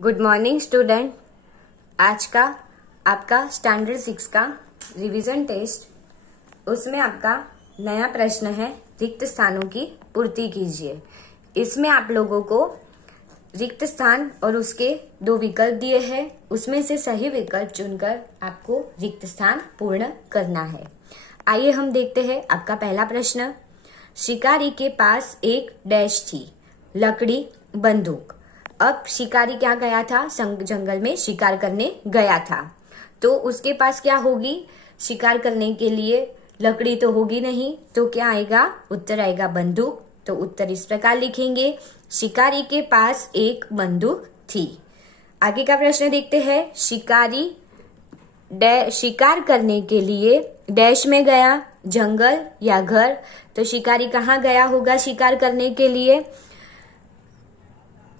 Good morning student. आज का आपका स्टैंडर्ड 6 का रिवीजन टेस्ट, उसमें आपका नया प्रश्न है रिक्त स्थानों की पूर्ति कीजिए। इसमें आप लोगों को रिक्त स्थान और उसके दो विकल्प दिए हैं, उसमें से सही विकल्प चुनकर आपको रिक्त स्थान पूर्ण करना है। आइए हम देखते हैं आपका पहला प्रश्न। शिकारी के पास एक डैश थी, लकड़ी, बंदूक। अब शिकारी क्या गया था, जंगल में शिकार करने गया था, तो उसके पास क्या होगी शिकार करने के लिए? लकड़ी तो होगी नहीं, तो क्या आएगा? उत्तर आएगा बंदूक। तो उत्तर इस प्रकार लिखेंगे, शिकारी के पास एक बंदूक थी। आगे का प्रश्न देखते हैं। शिकारी शिकार करने के लिए डैश में गया, जंगल या घर। तो शिकारी कहाँ गया होगा शिकार करने के लिए?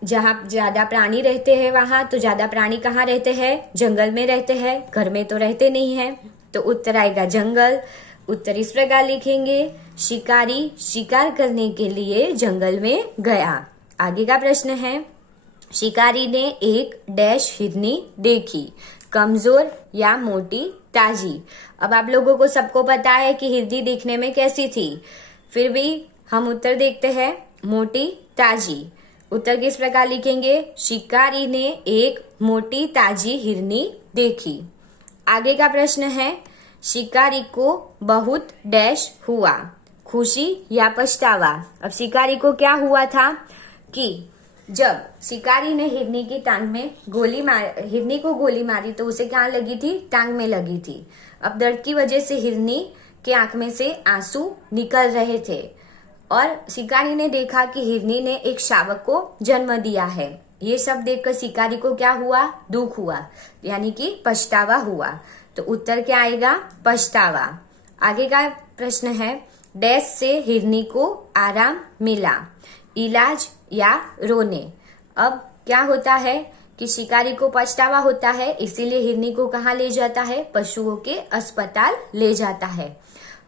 जहां ज्यादा प्राणी रहते हैं वहां। तो ज्यादा प्राणी कहाँ रहते हैं? जंगल में रहते हैं, घर में तो रहते नहीं है। तो उत्तर आएगा जंगल। उत्तर इस प्रकार लिखेंगे, शिकारी शिकार करने के लिए जंगल में गया। आगे का प्रश्न है, शिकारी ने एक डैश हिरनी देखी, कमजोर या मोटी, ताजी। अब आप लोगों को सबको पता है कि हिरनी दिखने में कैसी थी, फिर भी हम उत्तर देखते हैं, मोटी, ताजी। उत्तर किस प्रकार लिखेंगे? शिकारी ने एक मोटी ताजी हिरनी देखी। आगे का प्रश्न है, शिकारी को बहुत डैश हुआ, खुशी या पछतावा। अब शिकारी को क्या हुआ था कि जब शिकारी ने हिरनी की टांग में हिरनी को गोली मारी तो उसे क्या लगी थी? टांग में लगी थी। अब दर्द की वजह से हिरनी के आंख में से आंसू निकल रहे थे और शिकारी ने देखा कि हिरनी ने एक शावक को जन्म दिया है। ये सब देखकर शिकारी को क्या हुआ? दुख हुआ, यानी कि पछतावा हुआ। तो उत्तर क्या आएगा? पछतावा। आगे का प्रश्न है, डैश से हिरनी को आराम मिला, इलाज या रोने। अब क्या होता है कि शिकारी को पछतावा होता है, इसीलिए हिरनी को कहाँ ले जाता है? पशुओं के अस्पताल ले जाता है।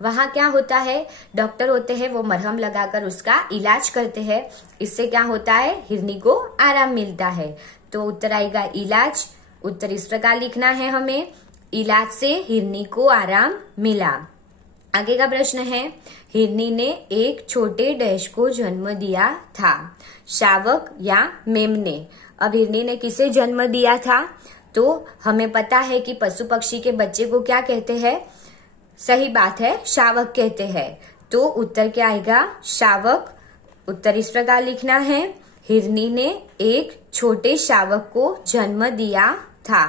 वहां क्या होता है? डॉक्टर होते हैं, वो मरहम लगाकर उसका इलाज करते हैं। इससे क्या होता है? हिरनी को आराम मिलता है। तो उत्तर आएगा इलाज। उत्तर इस प्रकार लिखना है हमें, इलाज से हिरनी को आराम मिला। आगे का प्रश्न है, हिरनी ने एक छोटे डैश को जन्म दिया था, शावक या मेमने। अब हिरनी ने किसे जन्म दिया था? तो हमें पता है कि पशु पक्षी के बच्चे को क्या कहते हैं? सही बात है, शावक कहते हैं। तो उत्तर क्या आएगा? शावक। उत्तर इस प्रकार लिखना है, हिरनी ने एक छोटे शावक को जन्म दिया था।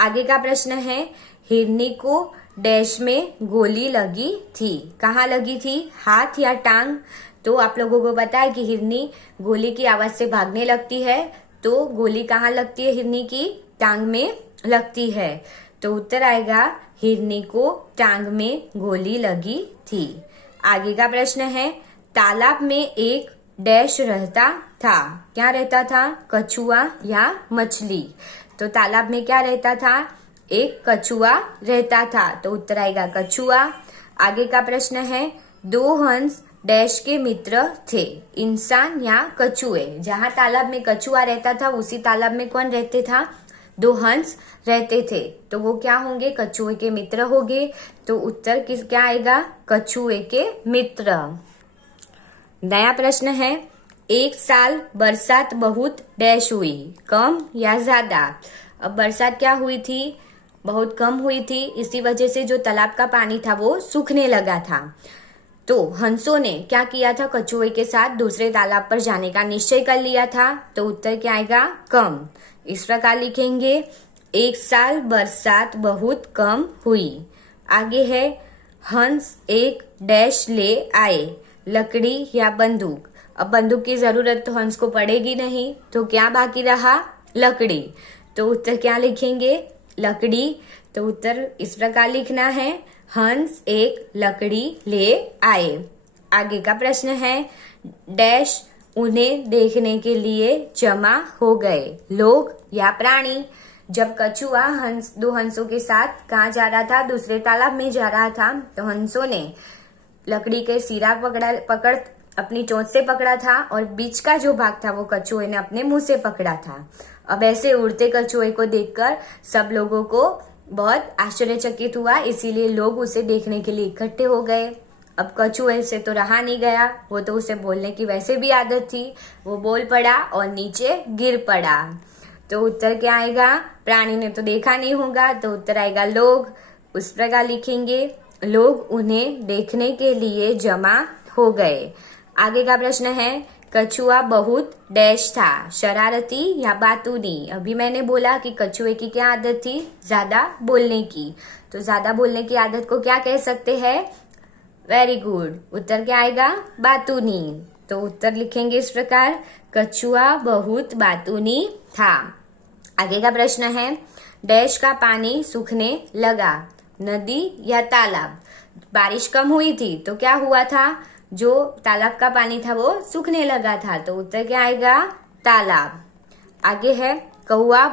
आगे का प्रश्न है, हिरनी को डैश में गोली लगी थी, कहाँ लगी थी? हाथ या टांग। तो आप लोगों को पता है कि हिरनी गोली की आवाज से भागने लगती है, तो गोली कहाँ लगती है? हिरनी की टांग में लगती है। तो उत्तर आएगा, हिरनी को टांग में गोली लगी थी। आगे का प्रश्न है, तालाब में एक डैश रहता था, क्या रहता था? कछुआ या मछली। तो तालाब में क्या रहता था? एक कछुआ रहता था। तो उत्तर आएगा कछुआ। आगे का प्रश्न है, दो हंस डैश के मित्र थे, इंसान या कछुए। जहां तालाब में कछुआ रहता था उसी तालाब में कौन रहते था? दो हंस रहते थे। तो वो क्या होंगे? कछुए के मित्र होंगे। तो उत्तर क्या आएगा? कछुए के मित्र। नया प्रश्न है, एक साल बरसात बहुत डैश हुई, कम या ज्यादा। अब बरसात क्या हुई थी? बहुत कम हुई थी। इसी वजह से जो तालाब का पानी था वो सूखने लगा था। तो हंसों ने क्या किया था? कछुए के साथ दूसरे तालाब पर जाने का निश्चय कर लिया था। तो उत्तर क्या आएगा? कम। इस प्रकार लिखेंगे, एक साल बरसात बहुत कम हुई। आगे है, हंस एक डैश ले आए, लकड़ी या बंदूक। अब बंदूक की जरूरत तो हंस को पड़ेगी नहीं, तो क्या बाकी रहा? लकड़ी। तो उत्तर क्या लिखेंगे? लकड़ी। तो उत्तर इस प्रकार लिखना है, हंस एक लकड़ी ले आए। आगे का प्रश्न है, डैश उन्हें देखने के लिए जमा हो गए, लोग या प्राणी। जब कछुआ दो हंसों के साथ कहाँ जा रहा था? दूसरे तालाब में जा रहा था। तो हंसों ने लकड़ी के सिरा पकड़ अपनी चोंच से पकड़ा था और बीच का जो भाग था वो कछुए ने अपने मुंह से पकड़ा था। अब ऐसे उड़ते कछुए को देखकर सब लोगों को बहुत आश्चर्यचकित हुआ, इसीलिए लोग उसे देखने के लिए इकट्ठे हो गए। अब कछुए से तो रहा नहीं गया, वो तो उसे बोलने की वैसे भी आदत थी। वो बोल पड़ा और नीचे गिर पड़ा। तो उत्तर क्या आएगा? प्राणी ने तो देखा नहीं होगा, तो उत्तर आएगा लोग। उस प्रकार लिखेंगे, लोग उन्हें देखने के लिए जमा हो गए। आगे का प्रश्न है, कछुआ बहुत डैश था, शरारती या बातूनी। अभी मैंने बोला कि कछुए की क्या आदत थी? ज्यादा बोलने की। तो ज्यादा बोलने की आदत को क्या कह सकते हैं? Very good. उत्तर क्या आएगा? बातूनी। तो उत्तर लिखेंगे इस प्रकार, कछुआ बहुत बातूनी था। आगे का प्रश्न है, डैश का पानी सूखने लगा, नदी या तालाब। बारिश कम हुई थी तो क्या हुआ था? जो तालाब का पानी था वो सूखने लगा था। तो उत्तर क्या आएगा? तालाब। आगे है, कौवा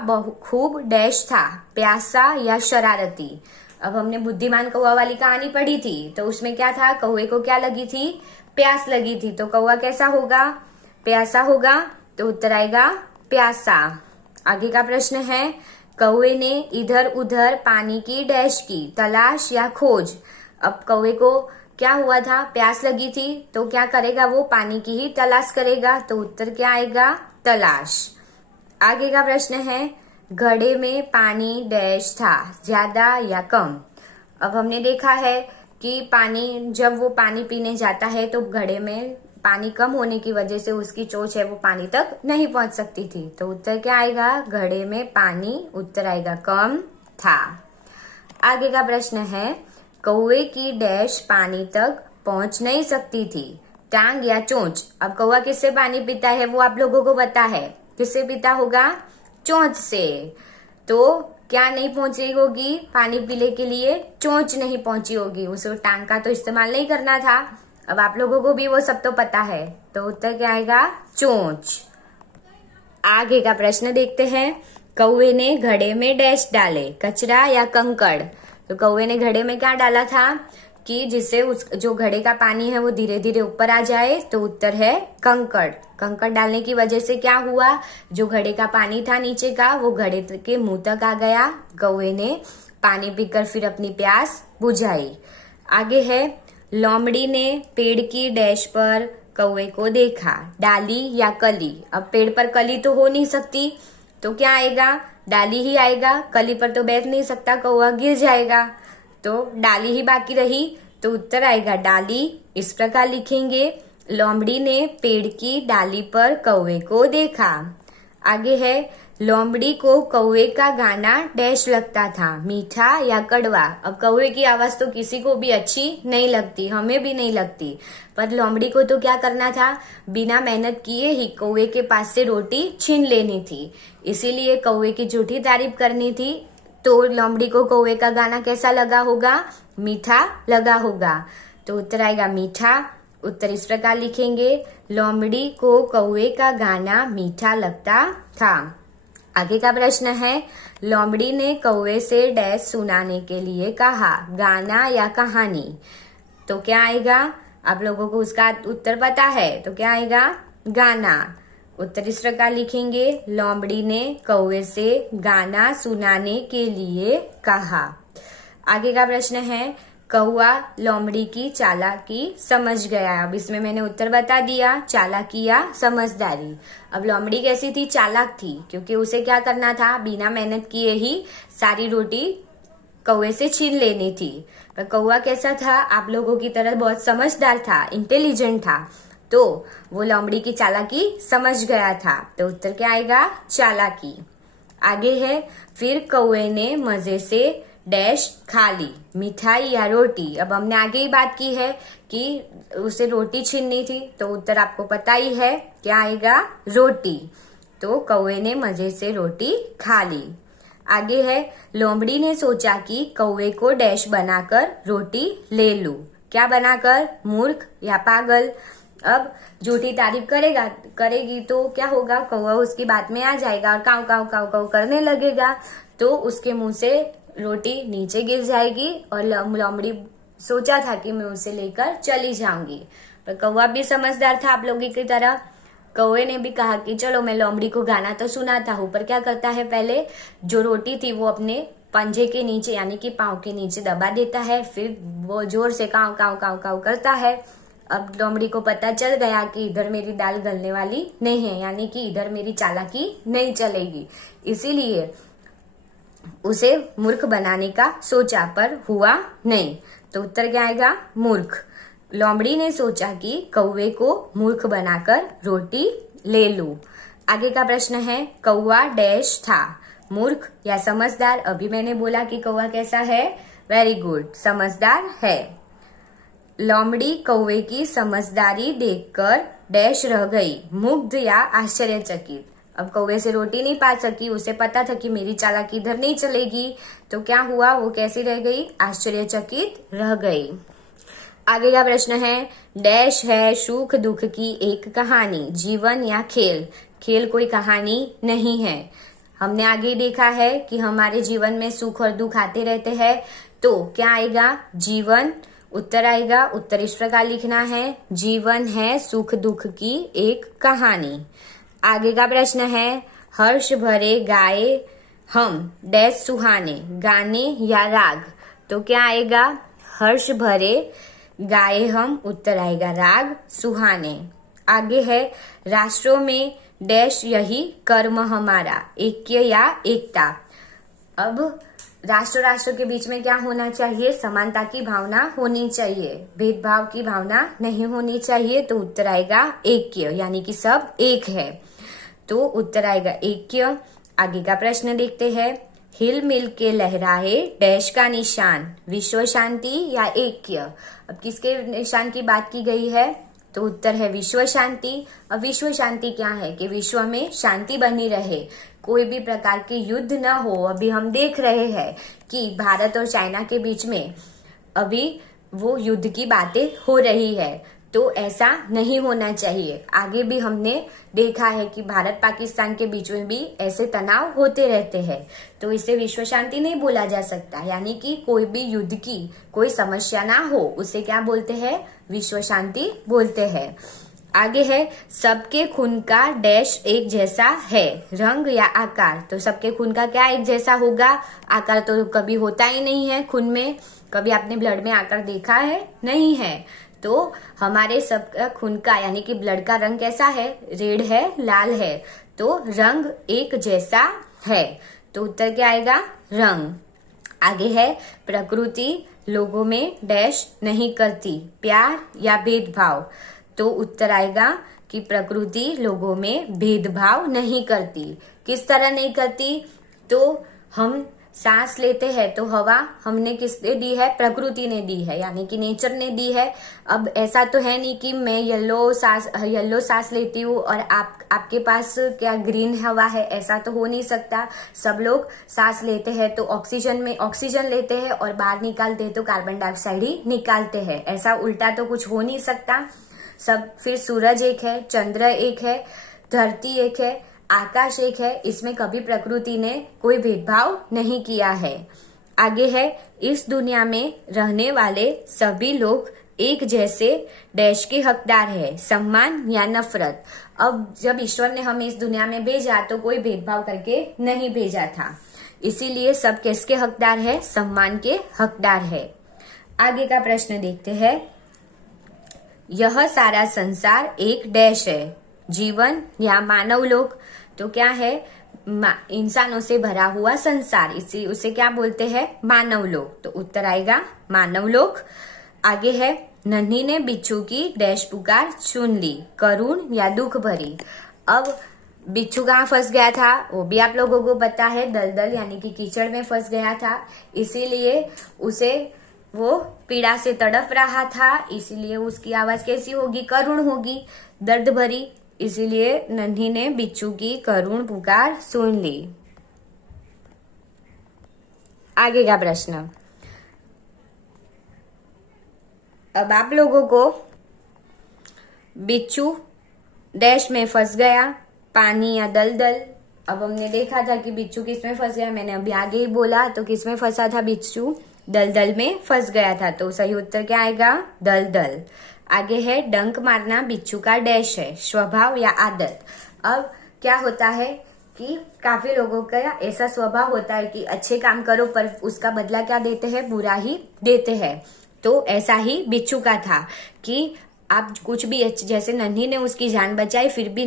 खूब डैश था, प्यासा या शरारती। अब हमने बुद्धिमान कौवा वाली कहानी पढ़ी थी, तो उसमें क्या था? कौवे को क्या लगी थी? प्यास लगी थी। तो कौवा कैसा होगा? प्यासा होगा। तो उत्तर आएगा प्यासा। आगे का प्रश्न है, कौवे ने इधर उधर पानी की डैश की, तलाश या खोज। अब कौवे को क्या हुआ था? प्यास लगी थी, तो क्या करेगा? वो पानी की ही तलाश करेगा। तो उत्तर क्या आएगा? तलाश। आगे का प्रश्न है, घड़े में पानी डैश था, ज्यादा या कम। अब हमने देखा है कि पानी, जब वो पानी पीने जाता है तो घड़े में पानी कम होने की वजह से उसकी चोंच है वो पानी तक नहीं पहुंच सकती थी। तो उत्तर क्या आएगा? घड़े में पानी। उत्तर आएगा कम था। आगे का प्रश्न है, कौवे की डैश पानी तक पहुंच नहीं सकती थी, टांग या चोंच। अब कौवा किससे पानी पीता है वो आप लोगों को पता है, किससे पीता होगा? चोंच से। तो क्या नहीं पहुंची होगी पानी पीने के लिए? चोंच नहीं पहुंची होगी, उसे टांग का तो इस्तेमाल नहीं करना था। अब आप लोगों को भी वो सब तो पता है। तो उत्तर क्या आएगा? चोंच। आगे का प्रश्न देखते हैं, कौवे ने घड़े में डैश डाले, कचरा या कंकड़। तो कौवे ने घड़े में क्या डाला था कि जिससे उस जो घड़े का पानी है वो धीरे धीरे ऊपर आ जाए। तो उत्तर है कंकड़। कंकड़ डालने की वजह से क्या हुआ? जो घड़े का पानी था नीचे का वो घड़े के मुंह तक आ गया। कौवे ने पानी पीकर फिर अपनी प्यास बुझाई। आगे है, लोमड़ी ने पेड़ की डैश पर कौवे को देखा, डाली या कली। अब पेड़ पर कली तो हो नहीं सकती, तो क्या आएगा? डाली ही आएगा। कली पर तो बैठ नहीं सकता कौवा, गिर जाएगा। तो डाली ही बाकी रही। तो उत्तर आएगा डाली। इस प्रकार लिखेंगे, लोमड़ी ने पेड़ की डाली पर कौवे को देखा। आगे है, लोमड़ी को कौवे का गाना डैश लगता था, मीठा या कड़वा। अब कौवे की आवाज तो किसी को भी अच्छी नहीं लगती, हमें भी नहीं लगती, पर लोमड़ी को तो क्या करना था? बिना मेहनत किए ही कौवे के पास से रोटी छीन लेनी थी, इसीलिए कौवे की झूठी तारीफ करनी थी। तो लोमड़ी को कौवे का गाना कैसा लगा होगा? मीठा लगा होगा। तो उत्तर आएगा मीठा। उत्तर इस प्रकार लिखेंगे, लोमड़ी को कौवे का गाना मीठा लगता था। आगे का प्रश्न है, लोमड़ी ने कौवे से डैश सुनाने के लिए कहा, गाना या कहानी। तो क्या आएगा? आप लोगों को उसका उत्तर पता है, तो क्या आएगा? गाना। उत्तर इस प्रकार लिखेंगे, लोमड़ी ने कौवे से गाना सुनाने के लिए कहा। आगे का प्रश्न है, कौवा लोमड़ी की चालाकी समझ गया। अब इसमें मैंने उत्तर बता दिया, चालाकी या समझदारी। अब लोमड़ी कैसी थी? चालाक थी, क्योंकि उसे क्या करना था? बिना मेहनत किए ही सारी रोटी कौवे से छीन लेनी थी। पर कौवा कैसा था? आप लोगों की तरह बहुत समझदार था, इंटेलिजेंट था, तो वो लोमड़ी की चालाकी समझ गया था। तो उत्तर क्या आएगा? चालाकी। आगे है, फिर कौवे ने मजे से डैश खा ली, मिठाई या रोटी। अब हमने आगे ही बात की है कि उसे रोटी छीननी थी, तो उत्तर आपको पता ही है, क्या आएगा? रोटी। तो कौवे ने मजे से रोटी खा ली। आगे है, लोमड़ी ने सोचा कि कौवे को डैश बनाकर रोटी ले लूं। क्या बनाकर? मूर्ख या पागल। अब झूठी तारीफ करेगी तो क्या होगा? कौवा उसकी बात में आ जाएगा और काव काव काव काव करने लगेगा, तो उसके मुंह से रोटी नीचे गिर जाएगी। और लोमड़ी सोचा था कि मैं उसे लेकर चली जाऊंगी, पर कौवा भी समझदार था आप लोगों की तरह। कौवे ने भी कहा कि चलो मैं लोमड़ी को गाना तो सुनाता हूँ, पर क्या करता है, पहले जो रोटी थी वो अपने पंजे के नीचे यानी कि पाँव के नीचे दबा देता है, फिर वो जोर से काव काव काव काव करता है। अब लोमड़ी को पता चल गया कि इधर मेरी दाल गलने वाली नहीं है, यानी कि इधर मेरी चालाकी नहीं चलेगी, इसीलिए उसे मूर्ख बनाने का सोचा, पर हुआ नहीं। तो उत्तर क्या आएगा, मूर्ख। लोमड़ी ने सोचा कि कौवे को मूर्ख बनाकर रोटी ले लूं। आगे का प्रश्न है, कौवा डैश था, मूर्ख या समझदार। अभी मैंने बोला कि कौवा कैसा है, वेरी गुड, समझदार है। लोमड़ी कौवे की समझदारी देखकर डैश रह गई, मुग्ध या आश्चर्यचकित। अब कौवे से रोटी नहीं पा सकी, उसे पता था कि मेरी चालाकी इधर नहीं चलेगी, तो क्या हुआ, वो कैसी रह गई, आश्चर्यचकित रह गई। आगे का प्रश्न है, डैश है सुख दुख की एक कहानी, जीवन या खेल। खेल कोई कहानी नहीं है। हमने आगे देखा है कि हमारे जीवन में सुख और दुख आते रहते हैं, तो क्या आएगा, जीवन। उत्तर आएगा, उत्तर इस प्रकार लिखना है, जीवन है सुख दुख की एक कहानी। आगे का प्रश्न है, हर्ष भरे गाए हम डैश सुहाने, गाने या राग। तो क्या आएगा, हर्ष भरे गाए हम, उत्तर आएगा राग, सुहाने। आगे है, राष्ट्रों में डैश यही कर्म हमारा, ऐक्य या एकता। अब राष्ट्र के बीच में क्या होना चाहिए, समानता की भावना होनी चाहिए, भेदभाव की भावना नहीं होनी चाहिए। तो उत्तर आएगा ऐक्य, यानी कि सब एक है, तो उत्तर आएगा ऐक्य। आगे का प्रश्न देखते हैं, हिल मिल के लहराए डैश का निशान, विश्व शांति या ऐक्य। अब किसके निशान की बात की गई है, तो उत्तर है विश्व शांति। अब विश्व शांति क्या है कि विश्व में शांति बनी रहे, कोई भी प्रकार के युद्ध न हो। अभी हम देख रहे हैं कि भारत और चाइना के बीच में अभी वो युद्ध की बातें हो रही है, तो ऐसा नहीं होना चाहिए। आगे भी हमने देखा है कि भारत पाकिस्तान के बीच में भी ऐसे तनाव होते रहते हैं, तो इसे विश्व शांति नहीं बोला जा सकता, यानी कि कोई भी युद्ध की कोई समस्या ना हो, उसे क्या बोलते हैं, विश्व शांति बोलते हैं। आगे है, सबके खून का डैश एक जैसा है, रंग या आकार। तो सबके खून का क्या एक जैसा होगा, आकार तो कभी होता ही नहीं है खून में। कभी आपने ब्लड में आकार देखा है, नहीं है। तो हमारे सबका खून का यानी कि ब्लड का रंग कैसा है, रेड है, लाल है, तो रंग एक जैसा है, तो उत्तर क्या आएगा, रंग। आगे है, प्रकृति लोगों में डैश नहीं करती, प्यार या भेदभाव। तो उत्तर आएगा कि प्रकृति लोगों में भेदभाव नहीं करती। किस तरह नहीं करती, तो हम सांस लेते हैं तो हवा हमने किसने दी है, प्रकृति ने दी है, यानी कि नेचर ने दी है। अब ऐसा तो है नहीं कि मैं येलो सांस लेती हूँ और आपके पास क्या ग्रीन हवा है, ऐसा तो हो नहीं सकता। सब लोग सांस लेते हैं तो ऑक्सीजन लेते हैं और बाहर निकालते हैं तो कार्बन डाइऑक्साइड ही निकालते हैं, ऐसा उल्टा तो कुछ हो नहीं सकता। सब फिर सूरज एक है, चंद्र एक है, धरती एक है, आकाश एक है, इसमें कभी प्रकृति ने कोई भेदभाव नहीं किया है। आगे है, इस दुनिया में रहने वाले सभी लोग एक जैसे डैश के हकदार है, सम्मान या नफरत। अब जब ईश्वर ने हमें इस दुनिया में भेजा तो कोई भेदभाव करके नहीं भेजा था, इसीलिए सब किसके हकदार है, सम्मान के हकदार है। आगे का प्रश्न देखते हैं, यह सारा संसार एक डैश है, जीवन या मानव लोक। तो क्या है, इंसानों से भरा हुआ संसार, उसे क्या बोलते हैं, मानव लोक। तो उत्तर आएगा मानव लोक। आगे है, नन्ही ने बिच्छू की डैश पुकार सुन ली, करुण या दुख भरी। अब बिच्छू कहाँ फंस गया था, वो भी आप लोगों को पता है, दलदल यानी कि कीचड़ में फंस गया था, इसीलिए उसे वो पीड़ा से तड़प रहा था, इसीलिए उसकी आवाज कैसी होगी, करुण होगी, दर्द भरी। इसीलिए नन्ही ने बिच्छू की करुण पुकार सुन ली। आगे का प्रश्न, अब आप लोगों को बिच्छू डैश में फंस गया, पानी या दलदल। अब हमने देखा था कि बिच्छू किसमें फंस गया, मैंने अभी आगे ही बोला, तो किसमें फंसा था बिच्छू, दलदल में फंस गया था, तो सही उत्तर क्या आएगा, दलदल। आगे है डंक मारना बिच्छू का डैश है, स्वभाव या आदत। अब क्या होता है कि काफी लोगों का ऐसा स्वभाव होता है कि अच्छे काम करो पर उसका बदला क्या देते हैं, बुरा ही देते हैं। तो ऐसा ही बिच्छू का था कि आप कुछ भी, जैसे नन्ही ने उसकी जान बचाई, फिर भी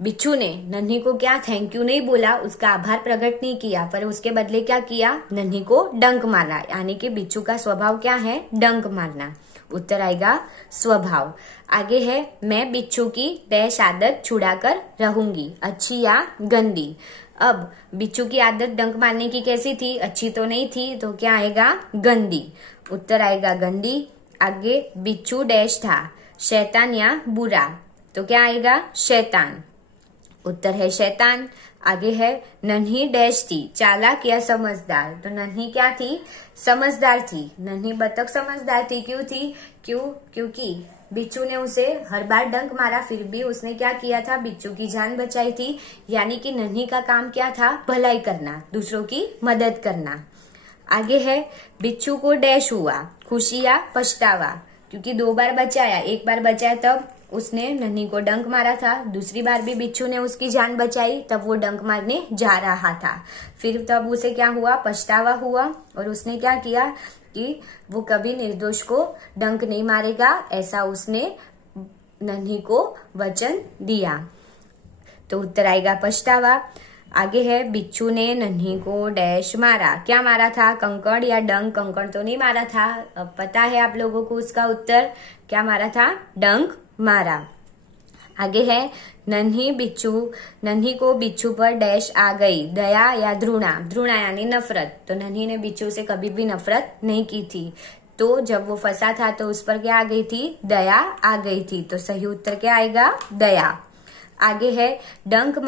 बिच्छू ने नन्ही को क्या थैंक यू नहीं बोला, उसका आभार प्रकट नहीं किया, पर उसके बदले क्या किया, नन्ही को डंक मारा। यानी कि बिच्छू का स्वभाव क्या है, डंक मारना। उत्तर आएगा स्वभाव। आगे है मैं बिच्छू की डैश आदत छुड़ा कर रहूंगी, अच्छी या गंदी। अब बिच्छू की आदत डंक मारने की कैसी थी, अच्छी तो नहीं थी, तो क्या आएगा, गंदी। उत्तर आएगा गंदी। आगे बिच्छू डैश था, शैतान या बुरा, तो क्या आएगा, शैतान। उत्तर है शैतान। आगे है नन्ही डैश थी, चालाक या समझदार, तो नन्ही क्या थी, समझदार थी। नन्ही बतख समझदार थी, क्यों थी, क्योंकि बिच्छू ने उसे हर बार डंक मारा, फिर भी उसने क्या किया था, बिच्छू की जान बचाई थी। यानी कि नन्ही का काम क्या था, भलाई करना, दूसरों की मदद करना। आगे है बिच्छू को डैश हुआ, खुशी या पछतावा, क्योंकि 2 बार बचाया, 1 बार बचाया तब उसने नन्ही को डंक मारा था, दूसरी बार भी बिच्छू ने उसकी जान बचाई, तब वो डंक मारने जा रहा था, फिर तब उसे क्या हुआ, पछतावा हुआ, और उसने क्या किया कि वो कभी निर्दोष को डंक नहीं मारेगा, ऐसा उसने नन्ही को वचन दिया। तो उत्तर आएगा पछतावा। आगे है बिच्छू ने नन्ही को डैश मारा, क्या मारा था, कंकड़ या डंक, कंकड़ तो नहीं मारा था, अब पता है आप लोगों को उसका उत्तर, क्या मारा था, डंक मारा। आगे है नन्ही को बिच्छू पर डैश आ गई, दया या घृणा, घृणा यानी नफरत, तो नन्ही ने बिच्छू से कभी भी नफरत नहीं की थी, तो जब वो फंसा था तो उस पर क्या आ गई थी, दया आ गई थी, तो सही उत्तर क्या आएगा, दया। आगे है डंक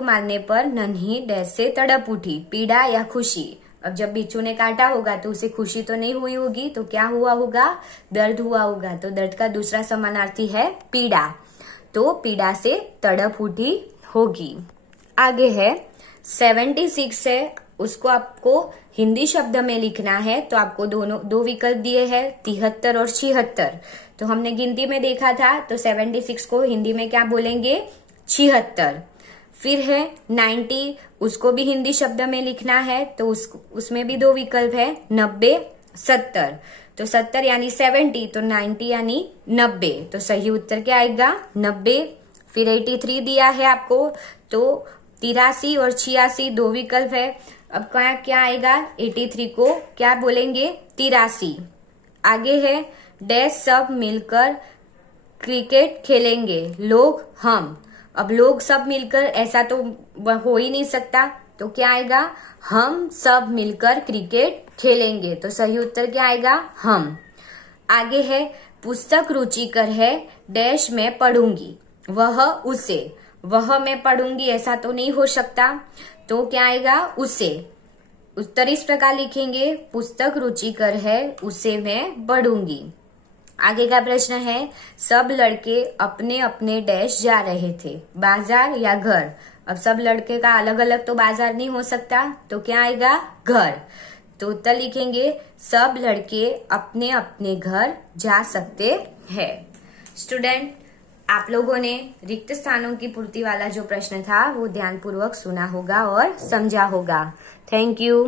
मारने पर नन्ही डैश से तड़प उठी, पीड़ा या खुशी। अब जब बिच्छू ने काटा होगा तो उसे खुशी तो नहीं हुई होगी, तो क्या हुआ होगा, दर्द हुआ होगा, तो दर्द का दूसरा समानार्थी है पीड़ा, तो पीड़ा से तड़प उठी होगी। आगे है 76 है, उसको आपको हिंदी शब्द में लिखना है, तो आपको दो विकल्प दिए हैं, 73 और 76। तो हमने गिनती में देखा था, तो 76 को हिंदी में क्या बोलेंगे, 76। फिर है 90, उसको भी हिंदी शब्द में लिखना है, तो उसमें भी 2 विकल्प है, 90, 70। तो 70 यानी 70, तो 90 यानी 90, तो सही उत्तर क्या आएगा, 90। फिर 83 दिया है आपको, तो 83 और 86 2 विकल्प है, अब क्या आएगा, 83 को क्या बोलेंगे, 83। आगे है डैश सब मिलकर क्रिकेट खेलेंगे, लोग हम। अब लोग सब मिलकर, ऐसा तो हो ही नहीं सकता, तो क्या आएगा, हम सब मिलकर क्रिकेट खेलेंगे, तो सही उत्तर क्या आएगा, हम। आगे है पुस्तक रुचिकर है, डैश में पढ़ूंगी, वह उसे, वह मैं पढ़ूंगी ऐसा तो नहीं हो सकता, तो क्या आएगा, उसे। उत्तर इस प्रकार लिखेंगे, पुस्तक रुचिकर है, उसे मैं पढ़ूंगी। आगे का प्रश्न है सब लड़के अपने अपने डैश जा रहे थे, बाजार या घर। अब सब लड़के का अलग अलग तो बाजार नहीं हो सकता, तो क्या आएगा, घर। तो उत्तर लिखेंगे सब लड़के अपने अपने घर जा सकते हैं। स्टूडेंट, आप लोगों ने रिक्त स्थानों की पूर्ति वाला जो प्रश्न था वो ध्यानपूर्वक सुना होगा और समझा होगा। Thank you.